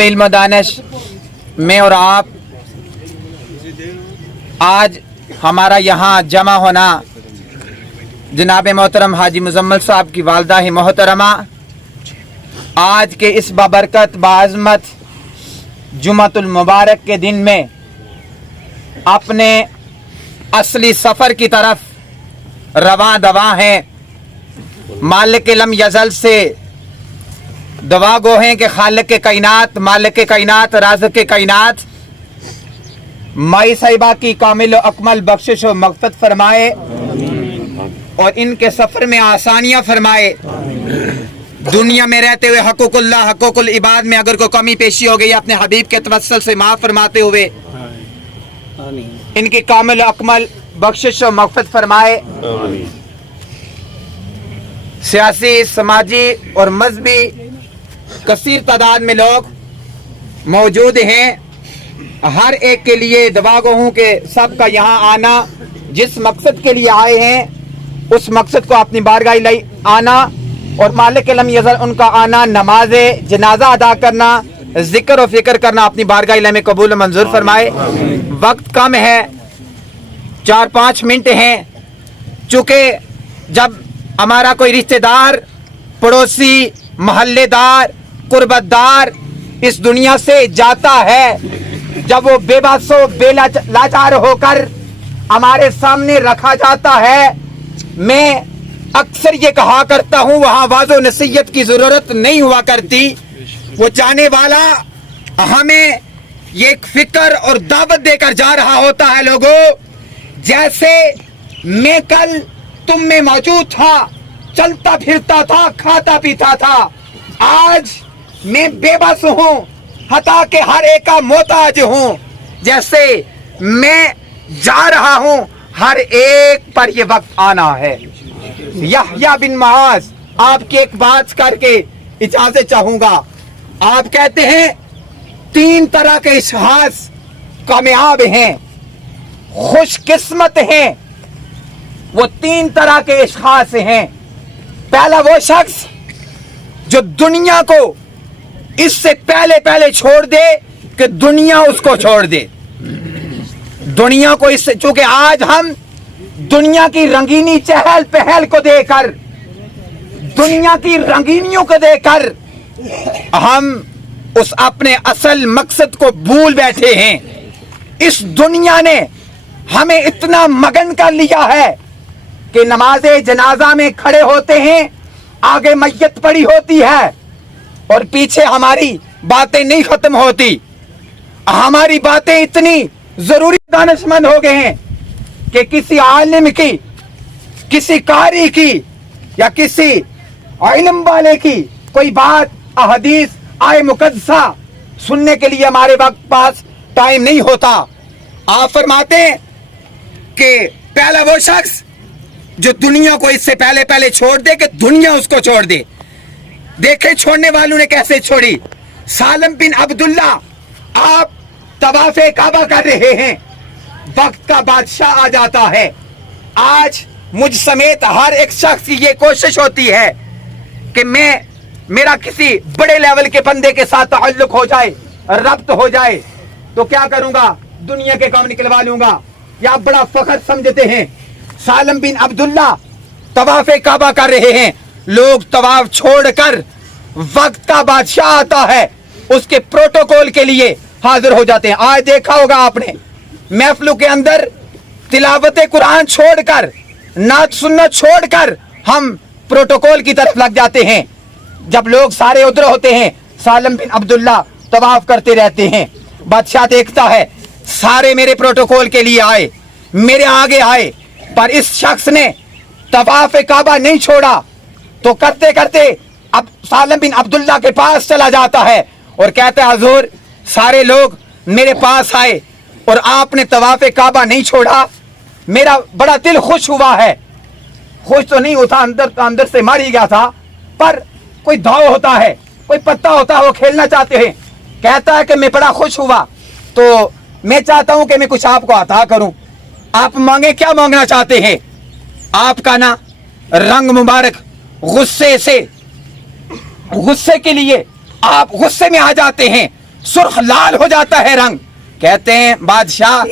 इल्म दानिश में और आप आज हमारा यहाँ जमा होना जनाब मोहतरम हाजी मुजम्मल साहब की वालदा ही मोहतरमा आज के इस बाबरकत बाज़मत जुमातुल मुबारक के दिन में अपने असली सफ़र की तरफ रवां दवा हैं। मालिक लम यज़ल से दवा गो हैं कि खालिक के कायनात, मालिक के कायनात, राज़िक़ के कायनात माई साहिबा की कामिल व अकमल बख्शिश व मग़फ़िरत फरमाए और इनके सफ़र में आसानियाँ फरमाए। दुनिया में रहते हुए हक़ूक़ुल्लाह हक़ूक़ुल इबाद में अगर कोई कमी पेशी हो गई अपने हबीब के तवस्सुल से माफ़ फरमाते हुए इनकी कामिल अकमल बख्शिश व मग़फ़िरत फरमाए। सियासी, समाजी और मजहबी कसीर तादाद में लोग मौजूद हैं। हर एक के लिए दुआ गो हूँ कि सबका यहाँ आना, जिस मकसद के लिए आए हैं उस मकसद को अपनी बारगाह लाई आना और मालिक लम यज़ल उनका आना, नमाज जनाजा अदा करना, जिक्र और फिक्र करना अपनी बारगाह में कबूल मंजूर फरमाए। वक्त कम है, 4-5 मिनट हैं। चूँकि जब हमारा कोई रिश्तेदार, पड़ोसी, महल्लेदार, कुर्बतदार इस दुनिया से जाता है, जब वो बेबसो बेलाचार होकर हमारे सामने रखा जाता है, मैं अक्सर ये कहा करता हूँ वहाँ वाज़ो नसीहत की ज़रूरत नहीं हुआ करती। वो जाने वाला हमें ये फिक्र और दावत देकर जा रहा होता है। लोगों, जैसे मैं कल तुम में मौजूद था, चलता फिरता था, खाता पीता था, आज मैं बेबस हूँ, हता के हर एक का मोहताज हूँ। जैसे मैं जा रहा हूँ, हर एक पर ये वक्त आना है। यहया बिन मुआज़, आपकी एक बात करके इजाजत चाहूंगा। आप कहते हैं 3 तरह के इश्हास कामयाब हैं, खुशकिस्मत हैं। वो 3 तरह के इश्हास हैं। पहला वो शख्स जो दुनिया को इससे पहले छोड़ दे कि दुनिया उसको छोड़ दे। दुनिया को इससे, चूंकि आज हम दुनिया की रंगीनी चहल पहल को देकर, दुनिया की रंगीनियों को देकर हम उस अपने असल मकसद को भूल बैठे हैं। इस दुनिया ने हमें इतना मगन कर लिया है कि नमाज जनाजा में खड़े होते हैं, आगे मैयत पड़ी होती है और पीछे हमारी बातें नहीं खत्म होती। हमारी बातें इतनी जरूरी दानिशमंद हो गए हैं कि किसी आलिम की, किसी कारी की या किसी इल्म वाले की कोई बात, अहदीस, आय मुकद्दसा सुनने के लिए हमारे पास टाइम नहीं होता। आप फरमाते हैं कि पहला वो शख्स जो दुनिया को इससे पहले छोड़ दे कि दुनिया उसको छोड़ दे। देखे छोड़ने वालों ने कैसे छोड़ी। सालम बिन अब्दुल्ला, आप तवाफ़े काबा कर रहे हैं, वक्त का बादशाह आ जाता है। आज मुझ समेत हर एक शख्स की ये कोशिश होती है कि मेरा किसी बड़े लेवल के बंदे के साथ ताल्लुक हो जाए, रब्त हो जाए, तो क्या करूंगा, दुनिया के काम निकलवा लूंगा। या बड़ा फख्र समझते हैं। सालम बिन अब्दुल्ला तवाफ़े काबा कर रहे हैं, लोग तवाफ छोड़कर वक्त का बादशाह आता है उसके प्रोटोकॉल के लिए हाजिर हो जाते हैं। आज देखा होगा आपने महफिलों के अंदर तिलावत कुरान छोड़कर, नात सुन्नत छोड़कर हम प्रोटोकॉल की तरफ लग जाते हैं। जब लोग सारे उधर होते हैं, सालम बिन अब्दुल्ला तवाफ करते रहते हैं। बादशाह देखता है सारे मेरे प्रोटोकॉल के लिए आए, मेरे आगे आए, पर इस शख्स ने तवाफ़ काबा नहीं छोड़ा। तो करते करते अब सालम बिन अब्दुल्ला के पास चला जाता है और कहता है, हुजूर सारे लोग मेरे पास आए और आपने तवाफ़ काबा नहीं छोड़ा, मेरा बड़ा दिल खुश हुआ है। खुश तो नहीं होता, अंदर से मर ही गया था, पर कोई दाव होता है, कोई पत्ता होता है, वो खेलना चाहते हैं। कहता है कि मैं बड़ा खुश हुआ, तो मैं चाहता हूं कि मैं कुछ आपको अता करूं। आप मांगे, क्या मांगना चाहते हैं? आपका ना रंग मुबारक गुस्से से, गुस्से के लिए आप गुस्से में आ जाते हैं, सुर्ख लाल हो जाता है रंग। कहते हैं बादशाह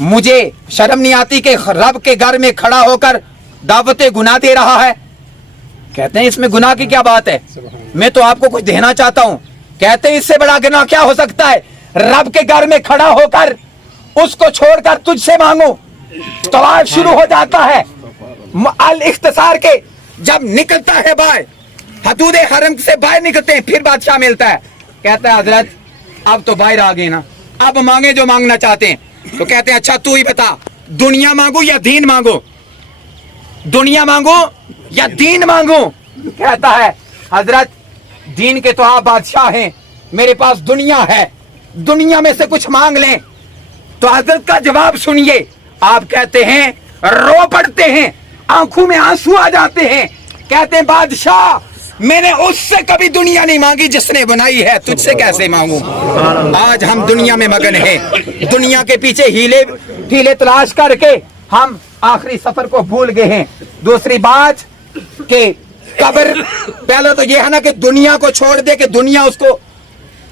मुझे शर्म नहीं आती कि रब के घर में खड़ा होकर दावत गुनाह दे रहा है। कहते हैं इसमें गुनाह की क्या बात है, मैं तो आपको कुछ देना चाहता हूं। कहते हैं इससे बड़ा गुनाह क्या हो सकता है, रब के घर में खड़ा होकर उसको छोड़कर तुझसे मांगू। तवाफ शुरू हो जाता है। अल इख्तिसार के जब निकलता है बाहर, हदूद हरम से बाहर निकलते हैं, फिर बादशाह मिलता है। कहता है हजरत अब तो बाहर आ गए ना, अब मांगे जो मांगना चाहते हैं। तो कहते हैं अच्छा तू ही बता, दुनिया मांगू या दीन मांगू, दुनिया मांगू या दीन मांगू। कहता है हजरत दीन के तो आप बादशाह हैं, मेरे पास दुनिया है, दुनिया में से कुछ मांग लें। तो हजरत का जवाब सुनिए, आप कहते हैं रो पड़ते हैं, आंखों में आंसू आ जाते हैं। कहते हैं बादशाह मैंने उससे कभी दुनिया नहीं मांगी जिसने बनाई है, तुझसे कैसे मांगू। आज हम दुनिया में मगन हैं, दुनिया के पीछे हीले तलाश करके हम आखिरी सफर को भूल गए हैं। दूसरी बात कि कब्र, पहले तो ये है ना कि दुनिया को छोड़ दे, कि दुनिया उसको,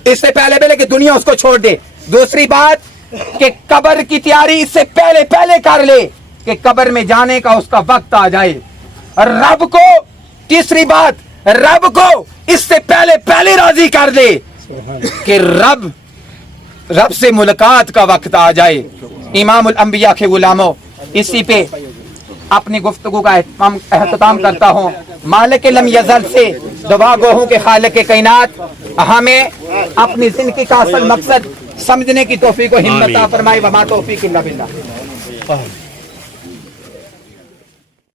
इससे पहले कि दुनिया उसको छोड़ दे। दूसरी बात कि कब्र की तैयारी इससे पहले कर ले कि कब्र में जाने का उसका वक्त आ जाए। रब को, तीसरी बात रब को इससे पहले राजी कर दे कि रब से मुलाकात का वक्त आ जाए। इमामुल अंबिया के गुलामों, इसी पे अपनी गुफ्तगू का एहतमाम करता हूँ। मालिक लम यज़ल से दुआ गो हूँ कि खालिक कायनात हमें अपनी जिंदगी का असल मकसद समझने की तौफीक व हिम्मत अता फरमाए। वमा तौफीक इल्ला बिल्लाह।